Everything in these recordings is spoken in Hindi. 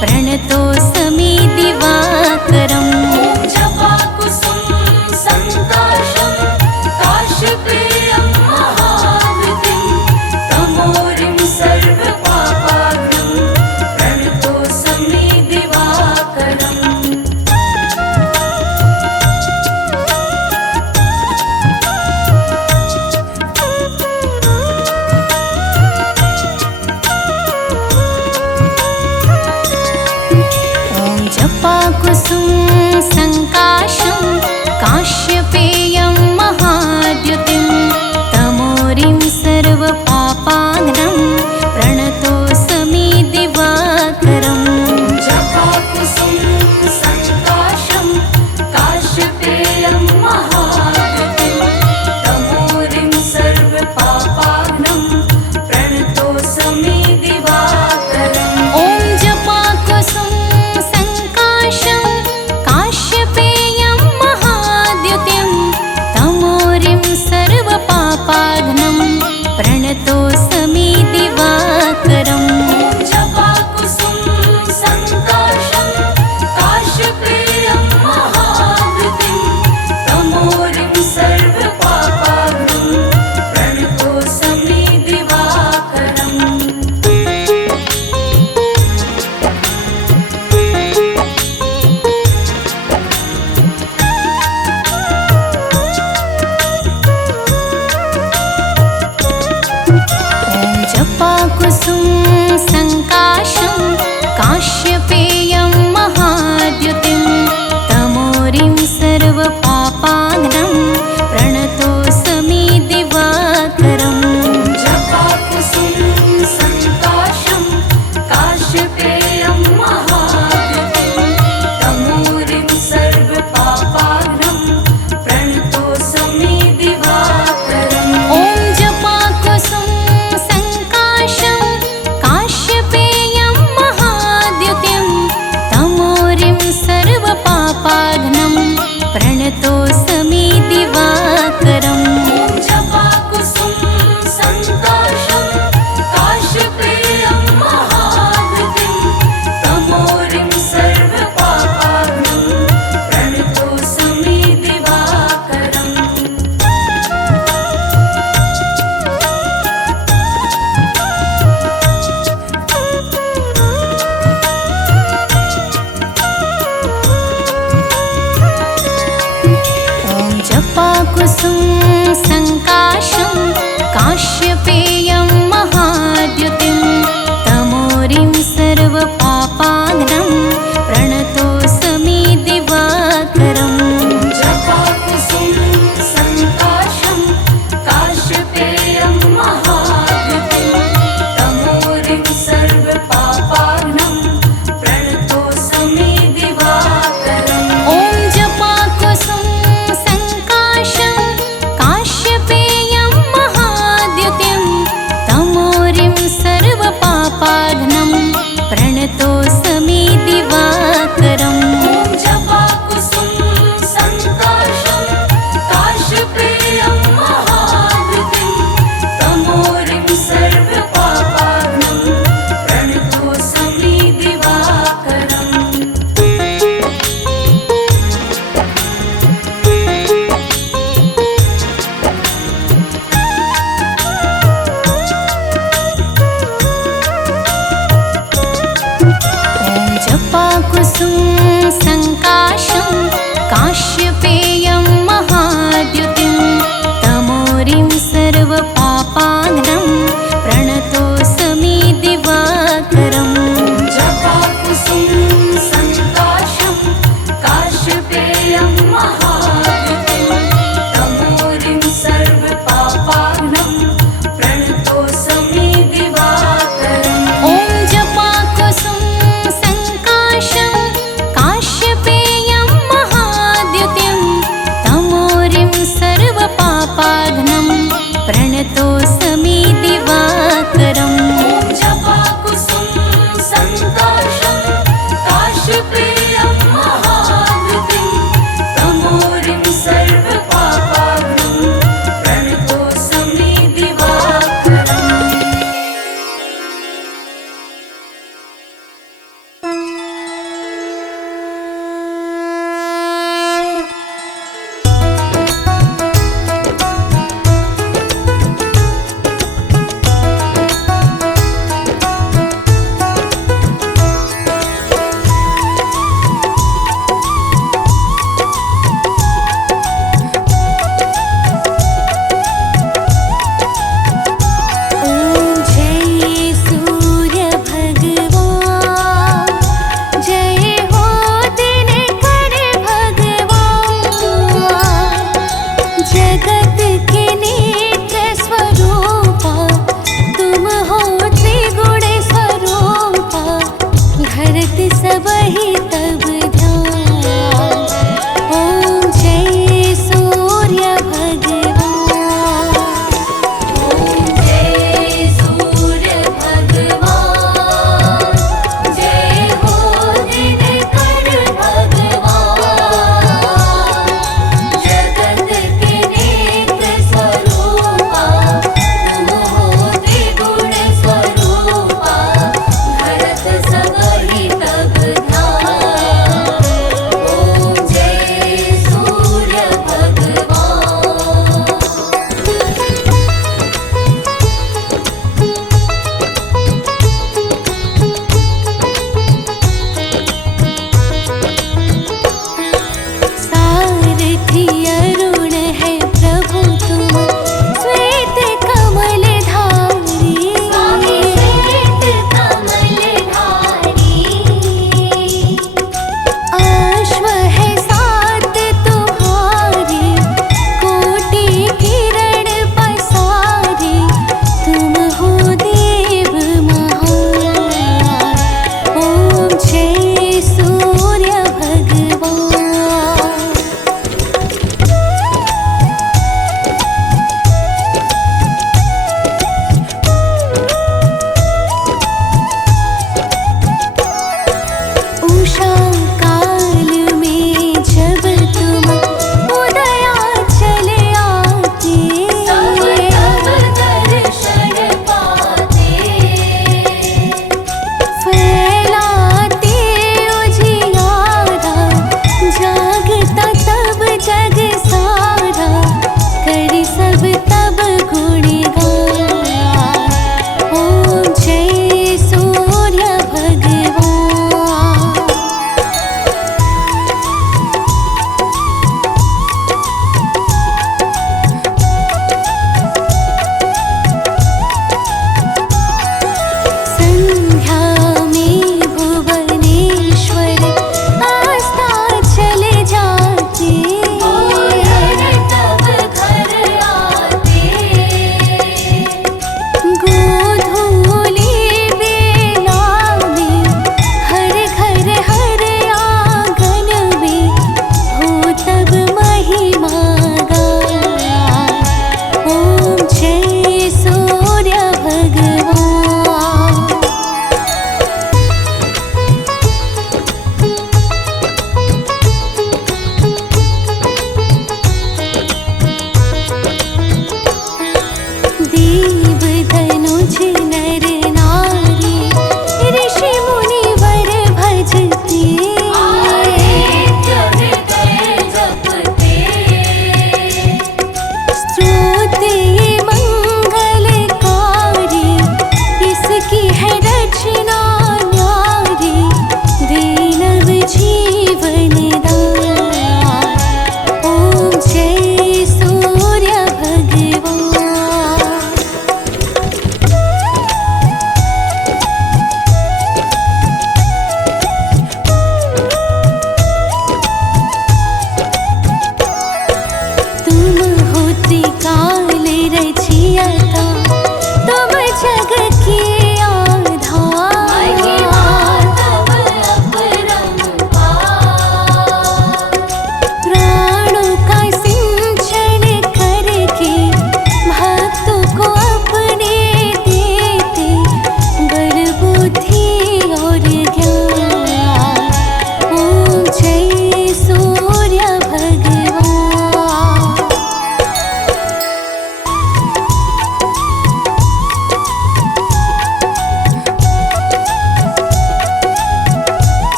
प्रणतोऽस्मि दिवाकरम्। ॐ जपाकुसुम सङ्काशं काश्यपेयं महाद्युतिं तमोरिं सर्वपापाग्नं प्रणतोऽस्मि दिवाकरम्। जपाकुसुम सङ्काशं काश्यपेयं महाद्युतिं तमोरिं सर्वपापाग्नं प्रणतोऽस्मि दिवाकरम्। जपाकुसुम सङ्काशं काश्यपेयं महाद्युतिं तमोरिं सर्वपापाग्नं प्रणतोऽस्मि दिवाकरम्। ॐ जपाकुसुम सङ्काशं काश्यपेयं महाद्युतिं तमोरिं सर्वपापाग्नं प्रणतोऽस्मि दिवाकरम्। ॐ जपाकुसुम सङ्काशं काश्यपेयं महाद्युतिं तमोरिं सर्वपापाग्नं प्रणतोऽस्मि दिवाकरम्। ॐ जपाकुसुम सङ्काशं काश्यपेयं महाद्युतिं तमोरिं सर्वपापाग्नं प्रणतोऽस्मि दिवाकरम्। जपाकुसुम सङ्काशं काश्यपेयं महाद्युतिं तमोरिं सर्वपापाग्नं प्रणतोऽस्मि दिवाकरम्। ॐ जपाकुसुम सङ्काशं काश्यपेयं महाद्युतिं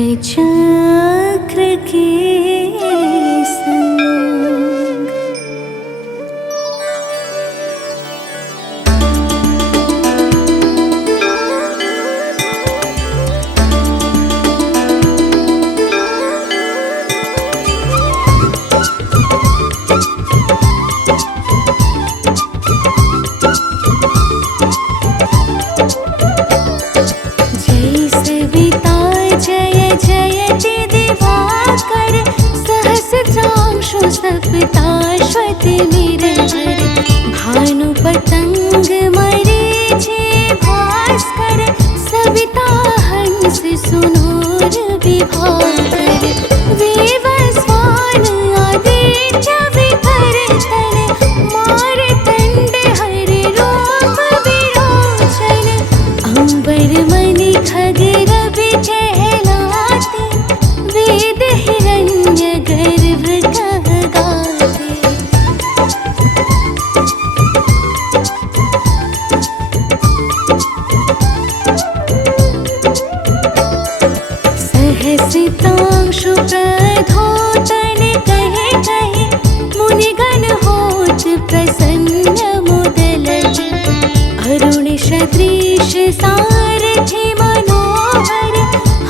चक्र के संग। सप्ताश्वति निरंजन भानु पतंग मरीचि भास्कर सविता हंस सुनूर विभाकर वेवस्वान आदित्य विभर तन मारतंड हरि रूप विरोचन अंबर मणि खग रवि कहलाते वेद हिरण्य गर्भ सहसितांशु प्रधोतन कहे कहे मुनिगण होत प्रसन्न मुदलति अरुण सदृश सारथि मनोहर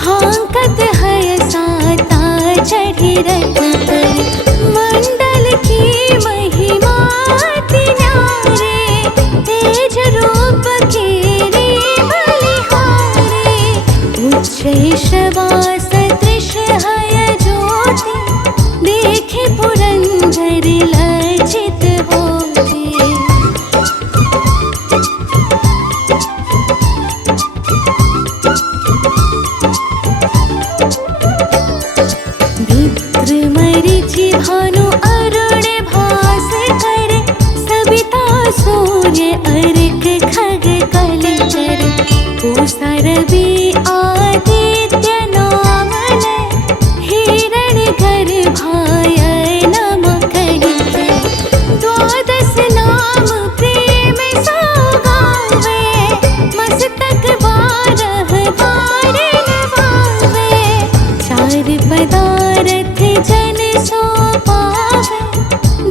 हांकत हय साता चढ़ि रथ पर मंडल की महिमा अति न्यारे तेज रूप केरे बलिहारे उच्च शवा सदृश हय ज्योति देखे पुरंदर लज्जित होते मित्र मरीचि भानु अरुण भास्कर सविता सूर्य अर्क खग कलचर पूषा रवि आदित्य नाम हिरण गर्भाय नम कहिके द्वादश नाम प्रेम सौगावे मस्तक बारह बार नवावे चार पदारथ जन सो पावे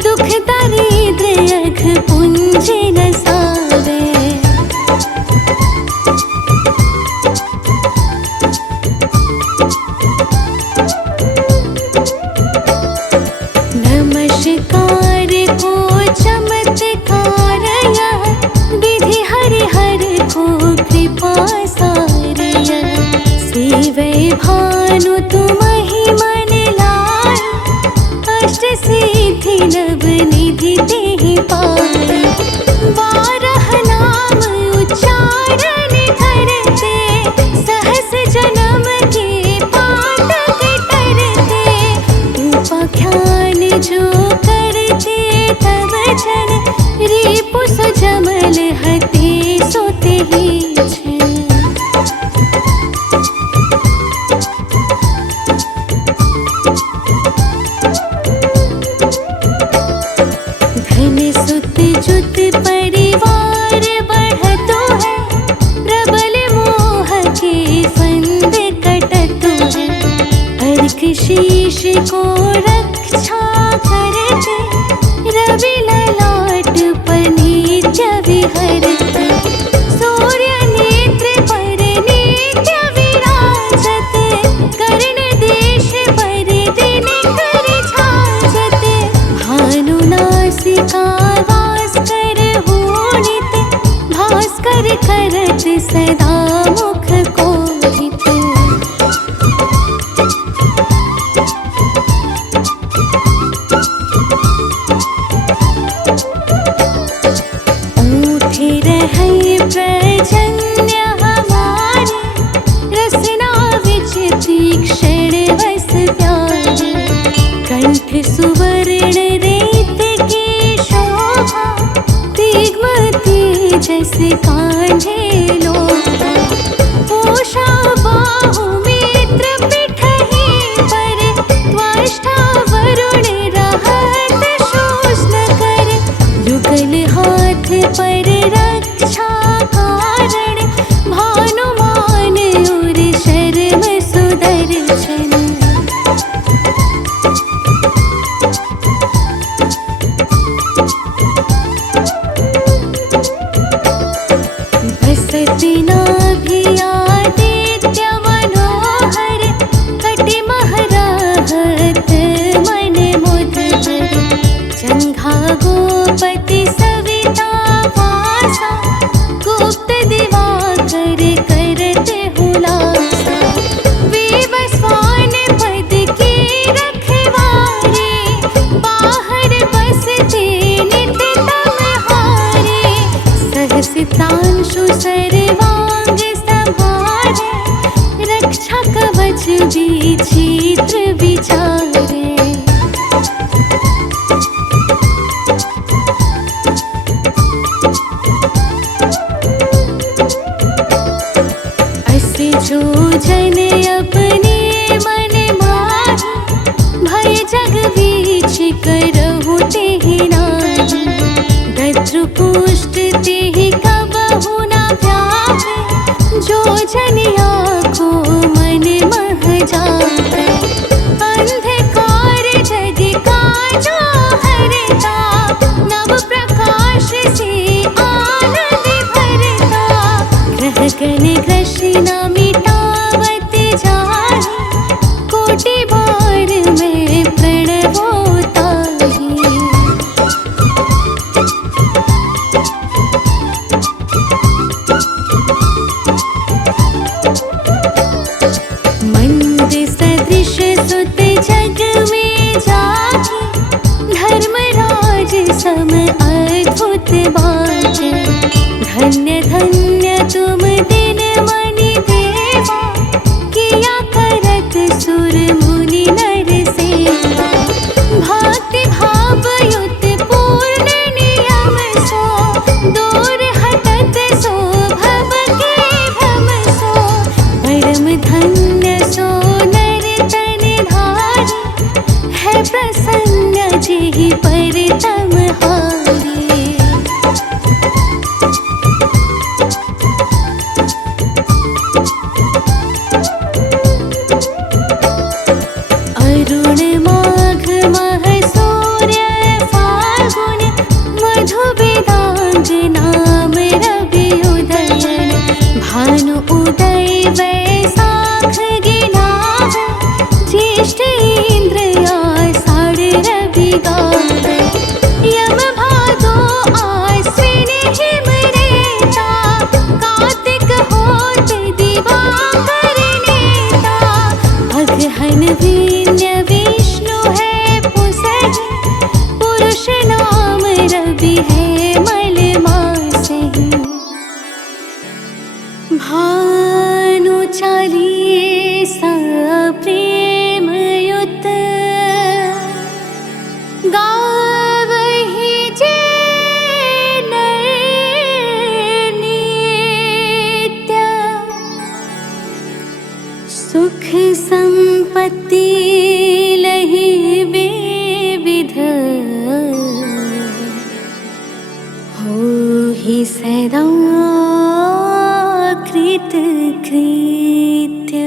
दुख दारिद्र्य अघ पुंज नसावे नमस्कार को चमत्कार यह विधि हरिहर को कृपा सार यह सेवै भानु तुमहि मन लाय अष्ट सिद्धि नव निधि देहि पाय बारह नाम उच्चारण करते सहस जन्म के पातक करते उपाख्यान जो करते तब जन रिपु सजमल हते सोते ही छन धन सुत जुत परिवार बढ़तो है प्रबल मोह के फंद कटतो है अर्क शीश को रक्षा करते रवि ललाट पर नित्य विहरते सूर्य नेत्र पर नित्य विराजते कर्ण देश पर दिन कर छाजते भानु नासिका वास कर होनित भास्कर करत सदा मुख कोहित ऊठे रहै प्रजन्य हमारे रसना विच तीक्ष्ण वस प्यारे कंठ सुवर्ण रेत की शोभा दिग्म तेजस कांझे लोभा पोषा बाहु मित्र पिठहि पर त्वष्टा वरुण रहत शोषण कर युगल हाथ पर रक्षा कारण भानुमान और शर्म सुदर्शन विचित्र विचारे। असे जो जन अपने मन माही, भय जग बीच करहु तेहि नाही। दद्रु पुष्ट तेहि कबहु न व्यापे, जो जनिया को मन मह जापे। अंधकार जग का जो हरता, नव प्रकाश से आनंद भरता। ग्रह गण ग्रसिन मिटावत जाहि, कोटि बार में प्रणवो ताहि। मंद सदृश सुत जग में जाहि, धर्मराज सम अद्भुत बाटे। धन्य धन्य तुम दिन मनि देवा, किया करत सुर मुनि नर सेवा। भक्ति भाव युत पूर्ण नियम सो, दूर हटत सो भव के भ्रम सो। परम धन्य सो नर तन धारी, है प्रसन्न जेहि पर तम हारी। अरुण माघ मह सूर्य फाल्गुन, मधु वेदांग नाम रवि उदयन। भानु उदय वैशाख गिनावे, ज्येष्ठ इंद्र आषाढ़ रवि गावे। यम भादो आश्विन हिम रेता, कार्तिक होत दिवाकर नेता। अगहन वीन्य विष्णु है पुसहि, पुरुष नाम रवि है मल मासहि। भानु चालीसा प्रेम युत, गावहि जे नर नित्य। सुख संपत्ति लहि विविध, होहि सदा कृत कृत्य।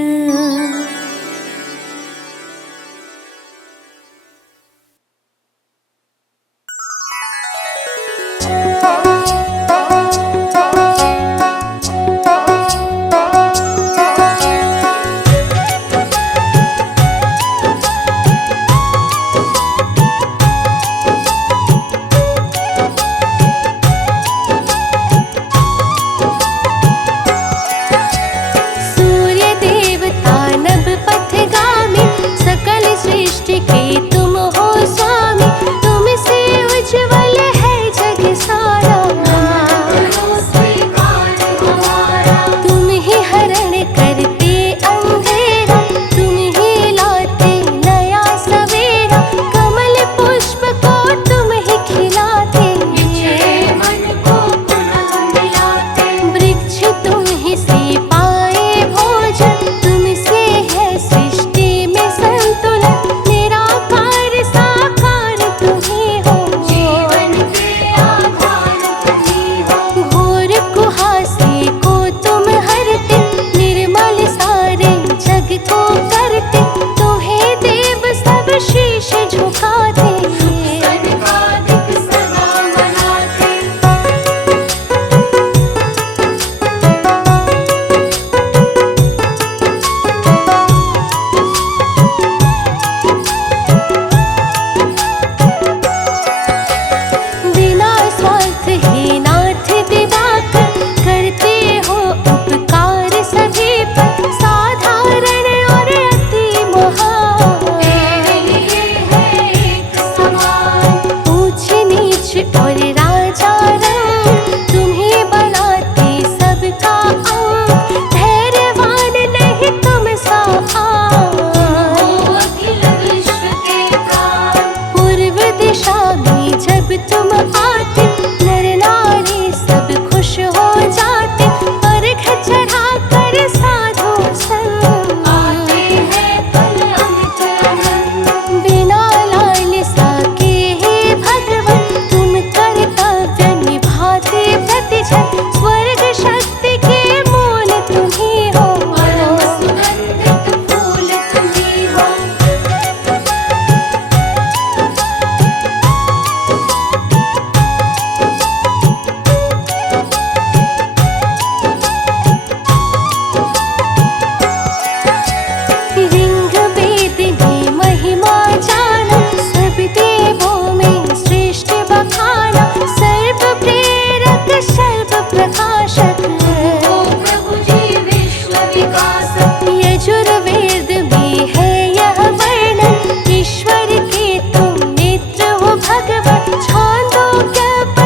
यजुर्वेद में है यह वर्णन, ईश्वर के तुम नेत्र हो भगवत, छांदोग्योपनिषद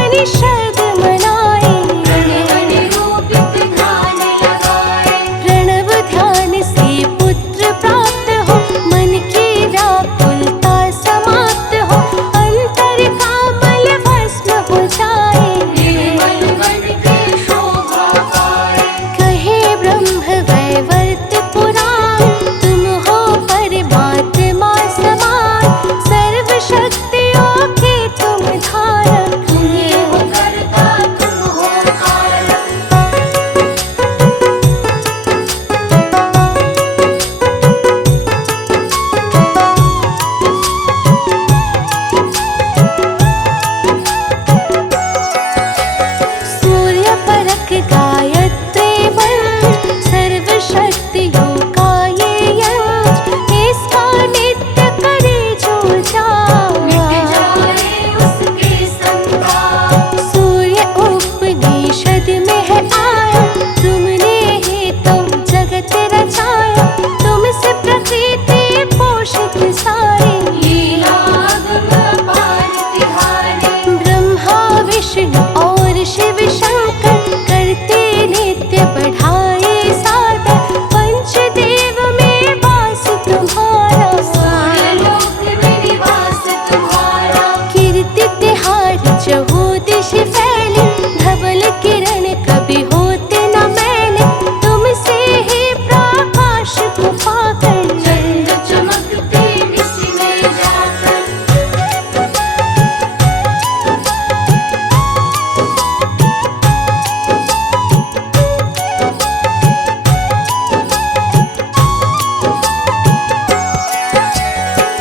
मनाए। प्रणव ध्यान लगाए, प्रणव ध्यान से पुत्र प्राप्त हो, मन की व्याकुलता समाप्त हो, अंतर का मल भस्म हो जाए। निर्मल वन की शोभा पाए, कहे ब्रह्म वैवर्त पुराण, तुम हो परमात्मा समान, सर्व शक्तियों के तुम धारक। तुम ये हो करता तुम हो कारक। सूर्य परक गायत्री मंत्र, सर्व शक्तियों का ये यंत्र, इसका नित्य करे जो मिट जाए। जाए उसके संताप, सूर्य उपनिषद में है आया, तुमने ही तो जगत रचाया, तुमसे प्रकृति पोषित सारी। लीलागम अपार तिहारे, ब्रह्मा विष्णु और शिव शंकर, करते नित्य बढ़ाए सादर, पंचदेव में वास तुम्हारा। सूर्यलोक में निवास तुम्हारा। कीर्ति तिहार चहु दिश फैले, धवल किरण कभी होते न मैले, तुमसे ही प्रकाश को पाकर। चंद्र चमकते निश में जाकर,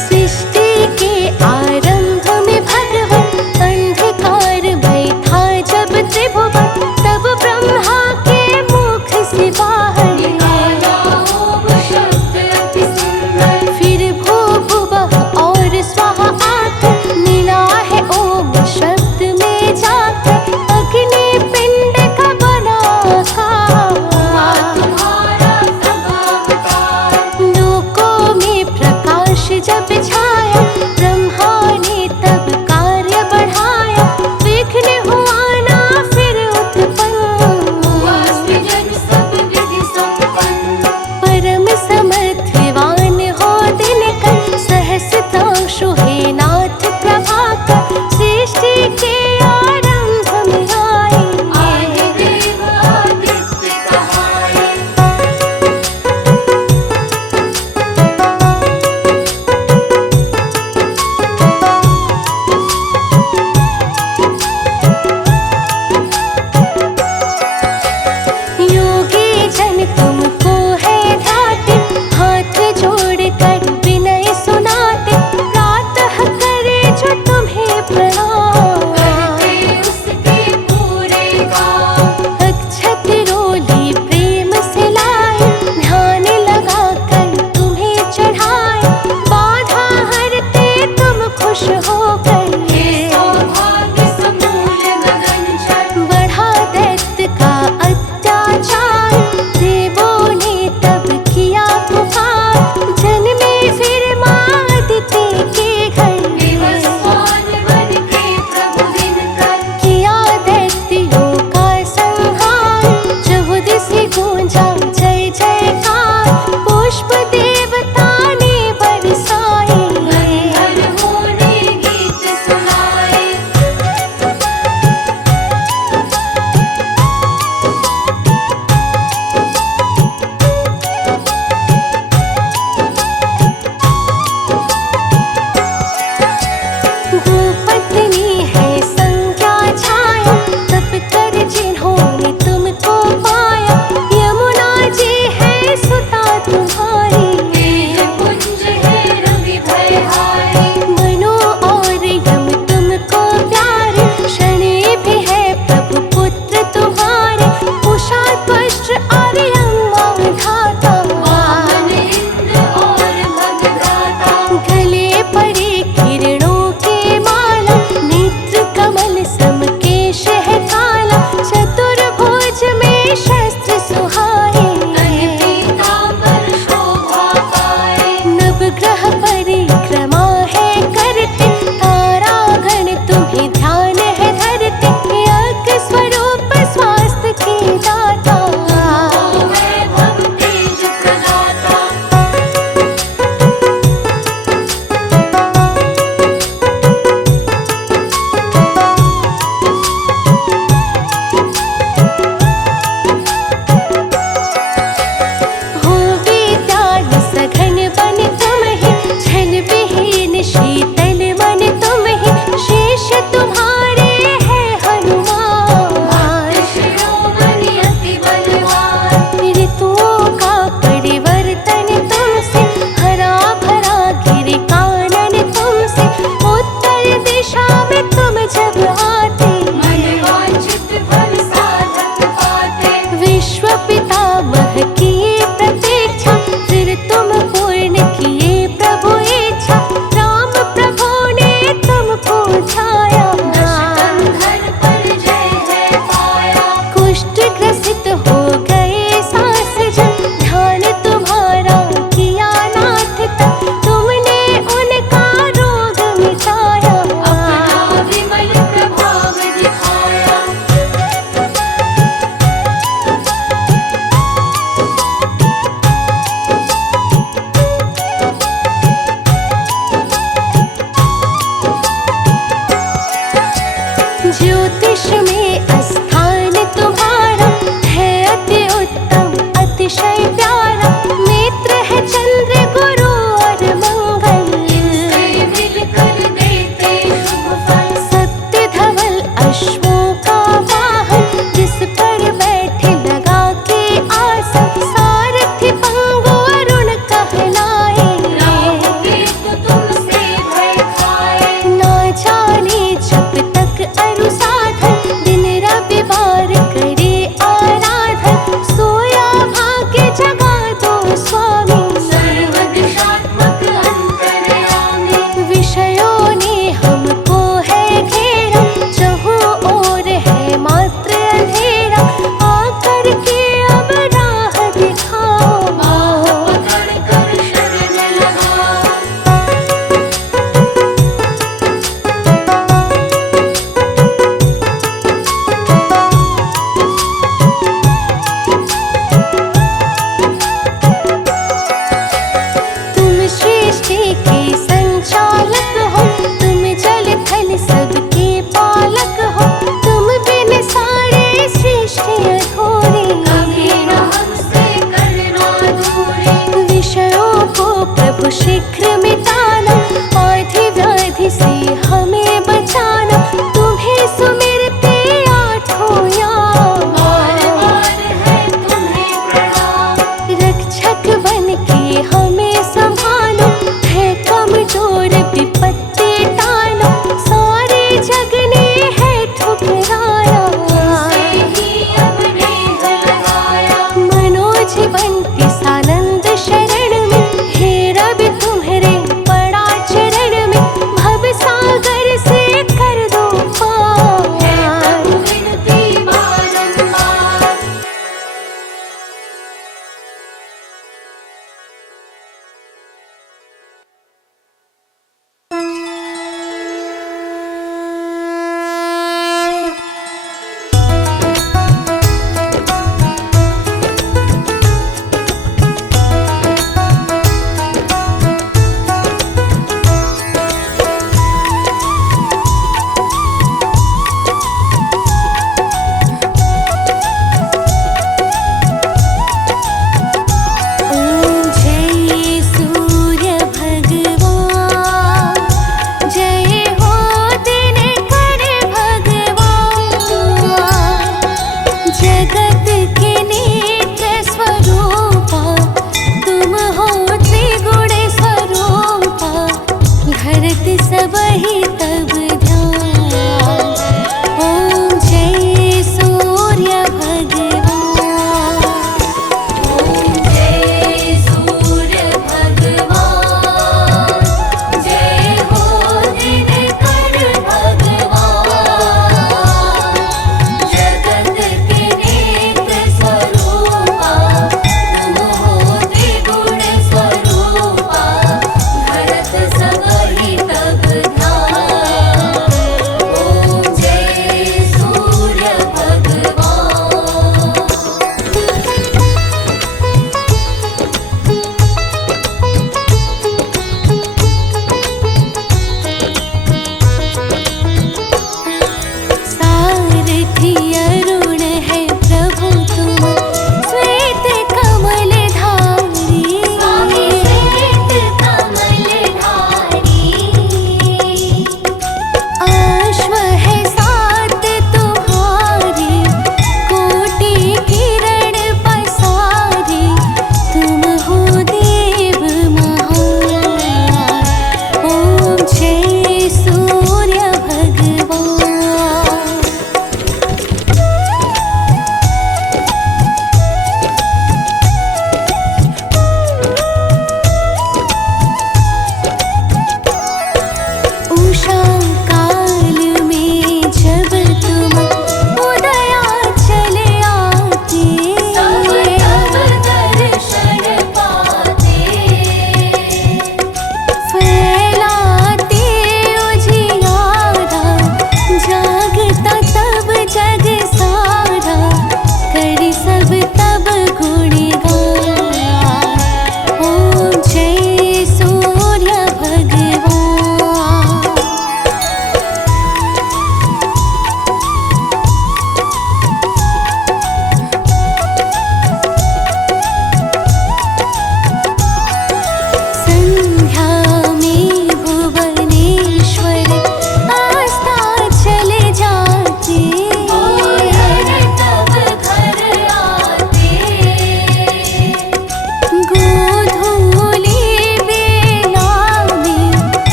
सृष्टि के आरंभ में भगवन, अंधकारमय था जब त्रिभुवन, तब ब्रह्मा के मुख से बाहर निकाला ओम शब्द अति सुंदर। फिर भू भुवः और स्वाहा आकर, मिला है ओम शब्द में जाकर, अग्नि पिंड का बना हुआ आकार। तुम्हारा सब अवतार, लोकों में प्रकाश जब छाया, ब्रह्मा ने तब कार्य बढ़ाया, विघ्न हुआ ना फिर उत्पन्न। हुआ सृजन सब विधि संपन्न। परम समर्थिवान हो दिनकर, सहस्त्रांशु हे नाथ प्रभाकर, सृष्टि के आरंभ में आए। आदि देव आदित्य कहाए, योगी जन तुमको है ध्याते, हाथ जोड़कर विनय सुनाते, प्रातः करे जो तुम्हें प्रणाम। करते उसके पूरे काम। अक्षत रोली प्रेम से लाए, ध्यान लगाकर तुम्हें चढ़ाए, बाधा हरते तुम खुश होकर। ये सौभाग्य समूल गगन चर, बढ़ा दैत्य का अत्याचार, देवों ने तब किया पुकार, जन्मे फिर माँ अदिति के घर। विवस्वान बन के प्रभु दिनकर, किया दैत्यों का संहार, चहुदिश गूंजा जय जयकार, पुष्प देवता ने बरसाए। हर होने गीत सुनाए, भूपत्नी है संज्ञा छाया, तप कर जिन्होंने तुमको पाया, यमुना जी है सुता तुम्हारी। को शीघ्र मिटाना, आधि व्याधि से हमें बचाना, तुम्हें सुमिरते आठों याम। बार बार है तुम्हें प्रणाम। रक्षक बन के हमें संभालो, है कमजोर विपत्ति टालो, सारे जग ने है ठुकराया। तुमसे ही अब नेह लगाया। मनोज बंटी सानंद शरण में, हे रवि तुम्हारे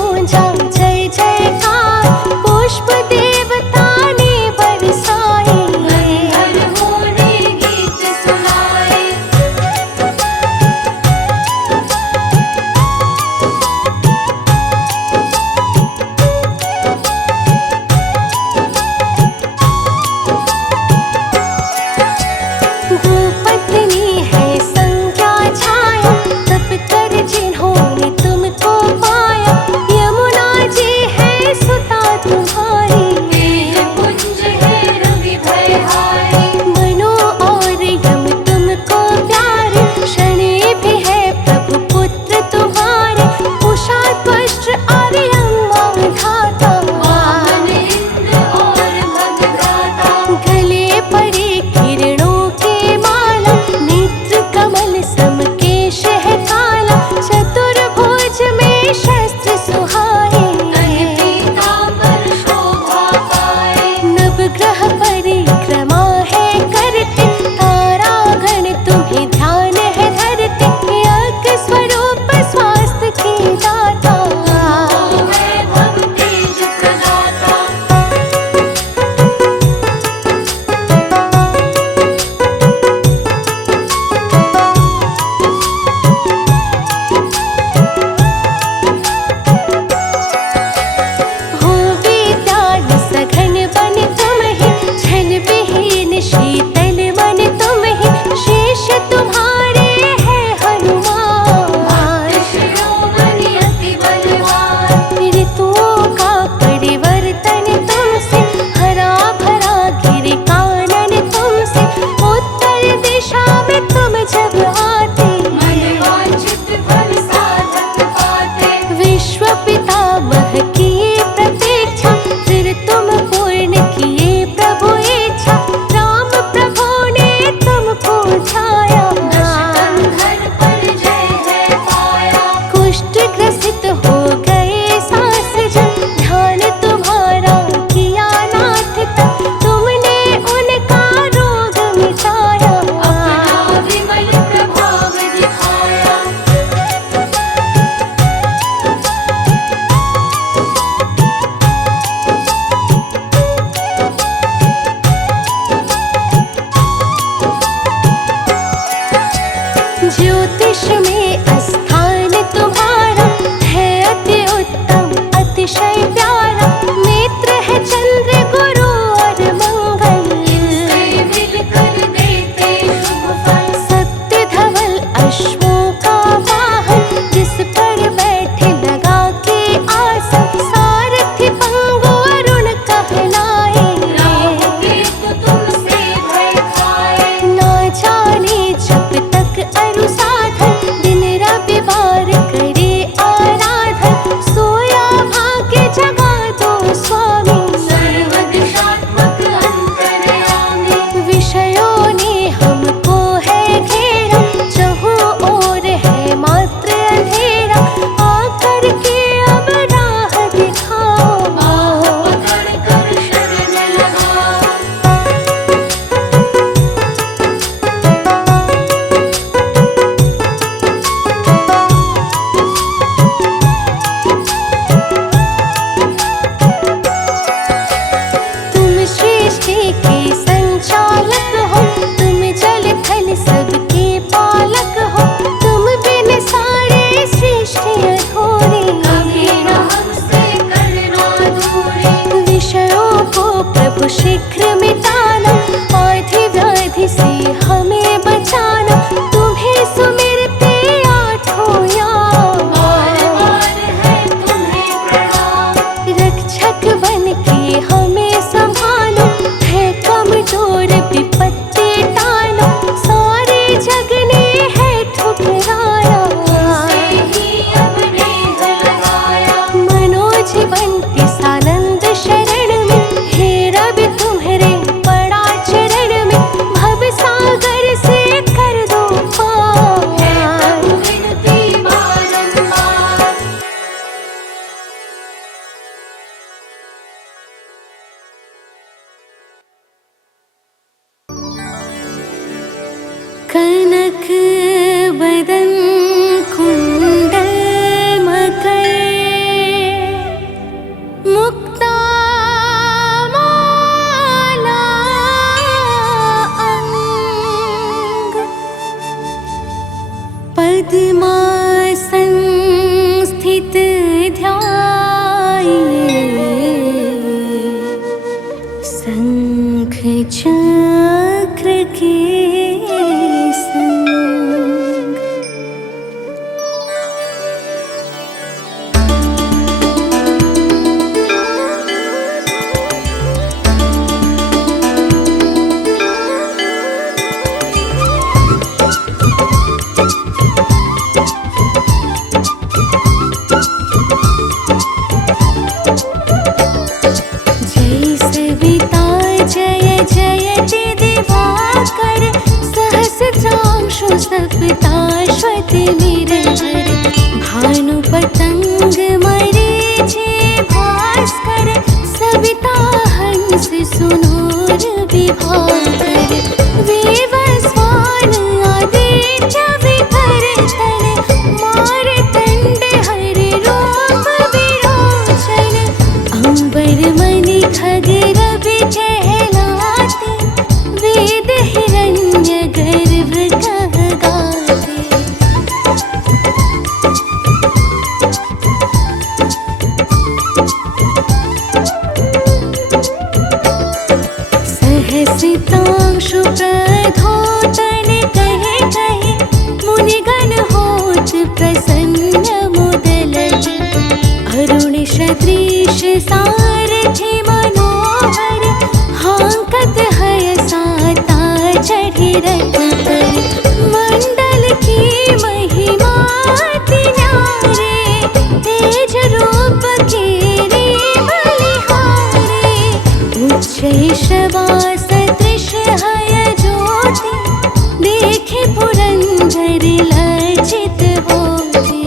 गूंजा जय जयकार, पुष्प देवता ने बरसाए। गंधर्वों ने गीत सुनाए। गोपत्नी है संज्ञा छाया, तप कर जिन्होंने तुमको पाया। यमुना ध्याये शंख चक्र के संग। जय सविता जय जयति दिवाकर सहस्रांशु सप्ताश्वति निरहर भानु पतंग मरीचि भास्कर सविता हंस सुनूर विभाकर वेवस्वान आदित्य विभर तन मारतंड हरि रूप विरोचन अंबर मणि खगेर कहलाते वेद हिरण्य गर्भ कहगाते। सहसितांशु प्रधोतन कहे कहे मुनिगण होत प्रसन्न मुदलहि अरुण सदृश सारथि मनोहर हांकत हय साता चढ़ि रथ पर मंडल की महिमा अति न्यारे तेज रूप केरे बलिहारे उच्च शवा सदृश हय ज्योति देखे पुरंदर लज्जित होते।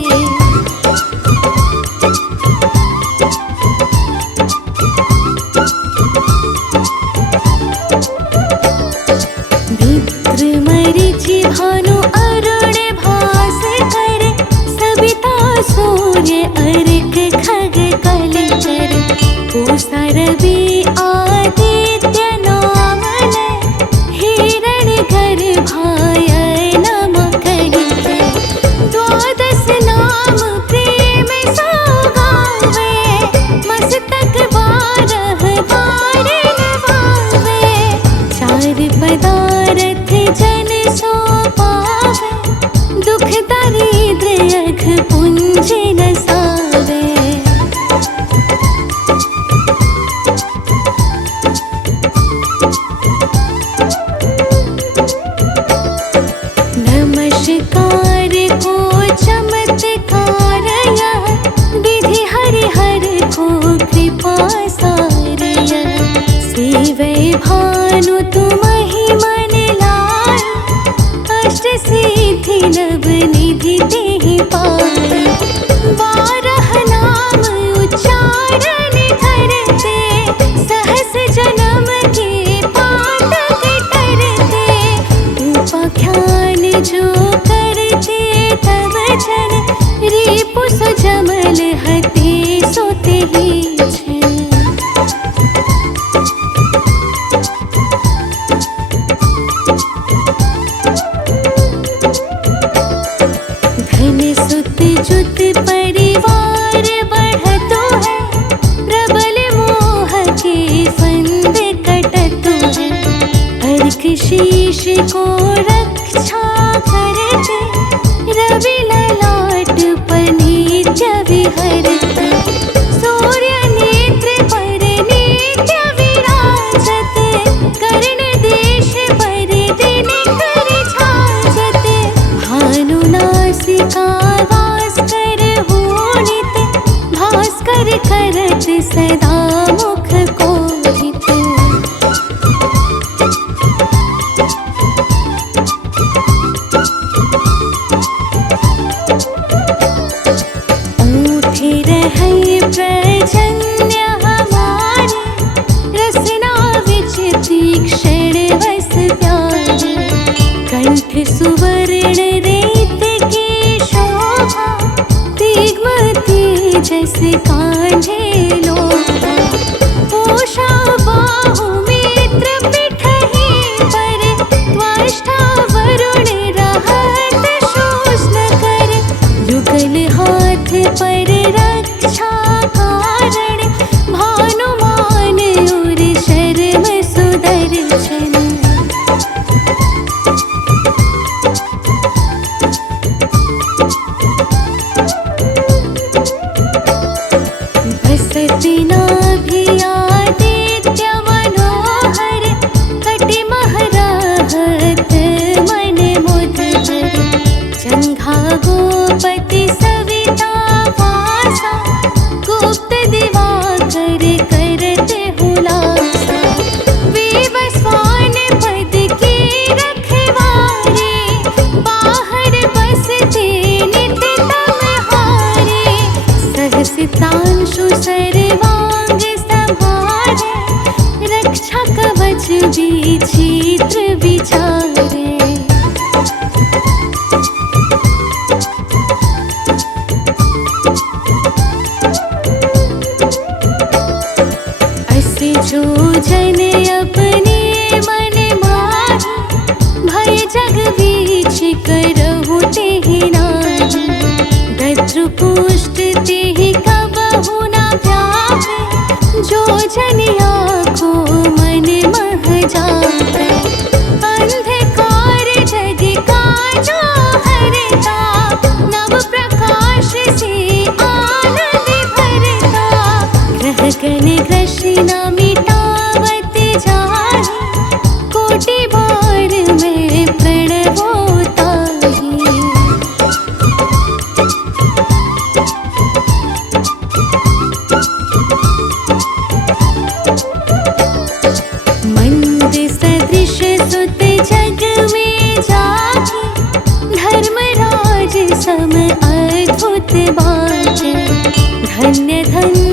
मित्र मरीचि भानु अरुण भास्कर सविता सूर्य अर्क खग कलकर पूषा रवि आदित्य नाम लय हिरण गर्भाय नम कहिके द्वादश नाम प्रेम सौगावे मस्तक बारह बार नवावे चार पदारथ जन सो पावे दुख दरिद्र अघ पुंज नसावे। नमस्कार को चमत्कार यह विधि हरिहर को कृपा सार यह सेवै भानु तुमहि मन लाय अष्ट सिद्धि नव निधि तेहि पाय। बारह नाम उच्चारण करते सहस जन्म के पातक टरते उपाख्यान जो करते तब जन रिपु सुजमल हते सोते ही छन। धन सुत जुत परिवार बढ़तो है प्रबल मोह के फंद कटतो है अर्क शीश को रक्षा करते रवि ललाट पर नित्य विहरते सूर्य नेत्र पर नित्य विराजते कर्ण देश पर दिन कर छाजते भानु नासिका भास्कर होनित भास्कर करत सदा मुख कोहित। ऊठे रहै प्रजन्य हमारे रसना विच तीक्ष्ण वस प्यारे कंठ सुवर्ण रेत की शोभा दिग्म तेजस कांधे लोहा पोषा बाहु मित्र पिठहि पर त्वष्टा वरुण रहत शोषण कर युगल हाथ पर रक्षा सर्वांग संभारे, रक्षा कवच विचित्र विचारे। जो जन अपने मन माही, भय जग बीच करहु तेहि नाही। दद्रु पुष्ट तेहि कबहु न व्यापे, जो जन आँखो मन मह जापे। अंधकार जग काजो हरता, नव प्रकाश से आनंद भरता। ग्रह गण ग्रसिना मिटावत जाहि, कोटि बार में प्रणवो ताहि। मंद सदृश सुत जग में जाहि, धर्मराज सम अद्भुत बाटे। धन्य धन्य